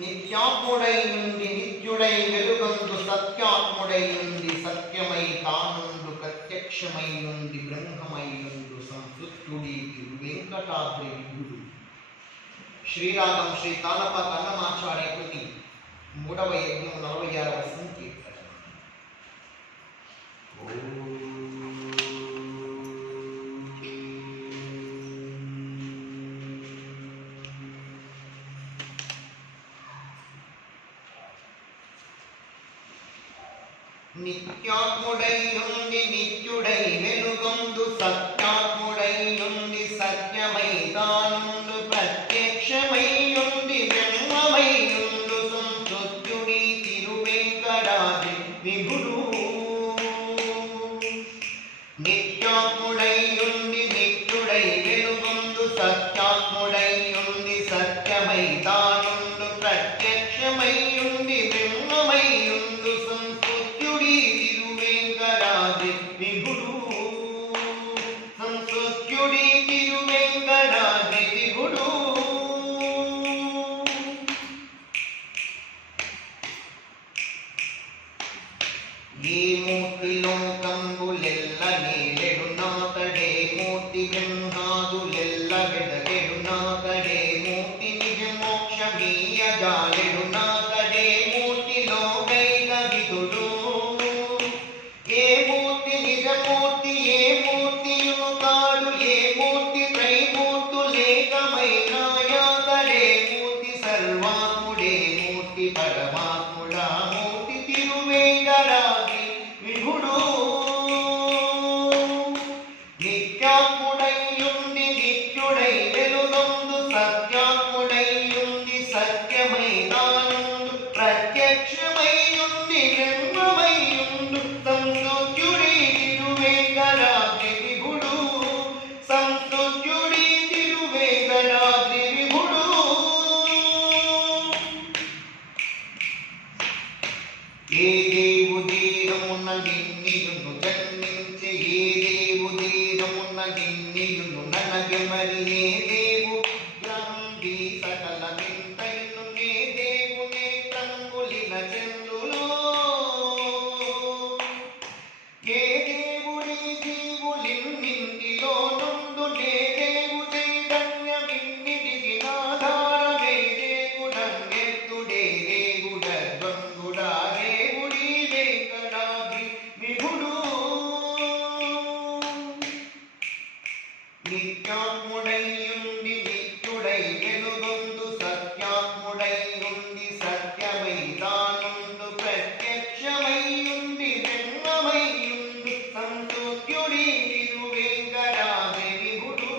నిత్యాత్ముడై నుండి నిత్యుడై వెలుగందు సత్యాత్ముడై నుండి సత్యమై తానుండు ప్రత్యక్షమై నుండి బ్రహ్మమై నుండు సంతృప్తుడి వెంకటాద్రి విభుడు శ్రీరాగం శ్రీ తానప కన్నమాచార్య కన్నమాచార్యుని మూడవ యజ్ఞం నలభై ఆరవ సంకీర్తన. నిత్యాత్ముడైనుండి నిత్యుడై వెనుగొందు సత్యాత్ముడైనుండి సత్యమై తానుండు ప్రత్యక్షమైయుండి బ్రహ్మమైయుండు బ్రహ్మమై నుండు విభుడు. నిత్యాత్ముడైనుండి నిత్యుడై వెనుగొందు సత్యాత్ముడైనుండి సత్యమై తానుండు ప్రత్యక్షమై ఈ మూర్తి లోకంబులెల్ల నేలెడు నాతడే మూర్తి బ్రహ్మాదులెల్ల వెడగెడు నాతడే మూర్తి నిజ మోక్షమీయ నాతడే మూర్తిలో గైగ విధుడు ఏ మూర్తి నిజ మూర్తి ఏ మూర్తియును కాడు ఏ మూర్తి త్రైమూర్తులేకమైనాయాతడే మూర్తి సర్వాత్ముడే మూర్తి పరమాత్ముడా మూర్తి നമകിങ്ങിയുന്നു നമകി മരിയേ ദേവി. నిత్యాత్ముడైయుండి నిత్యుడై వెలుగొందు సత్యాత్ముడైయుండి సత్యమై తానుండు ప్రత్యక్షమైయుండి బ్రహ్మమైయుండు సంతృత్యుడి తిరువేంకటాద్రి విభుడు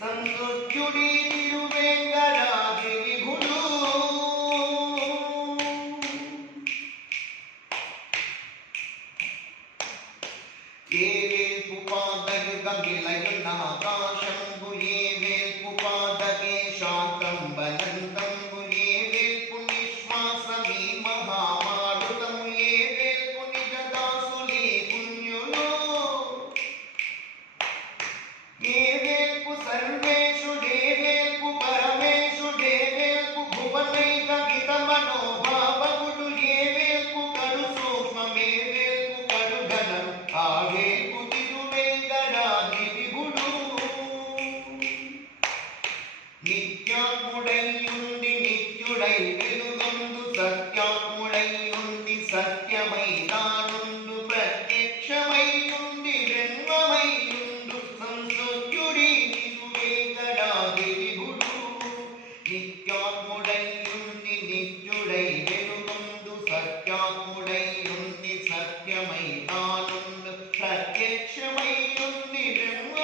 సంతృత్యుడి తిరువేంకటాద్రి విభుడు ఏ गगे लयनाकाशम् నిత్యాత్ముడైయుండి నిత్యుడై వెలుగొందు సత్యాత్ముడైయుండి సత్యమై తానుండు ప్రత్యక్షమైయుండి బ్రహ్మమైయుండు సంసృత్యుడి తిరువేంకటాద్రి విభుడు నిత్యాత్ముడైయుండి నిత్యుడై వెలుగొందు సత్యాత్ముడైయుండి సత్యమై తానుండు ప్రత్యక్షమైయుండి బ్రహ్మ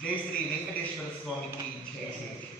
జై శ్రీ వెంకటేశ్వర స్వామికి జై జై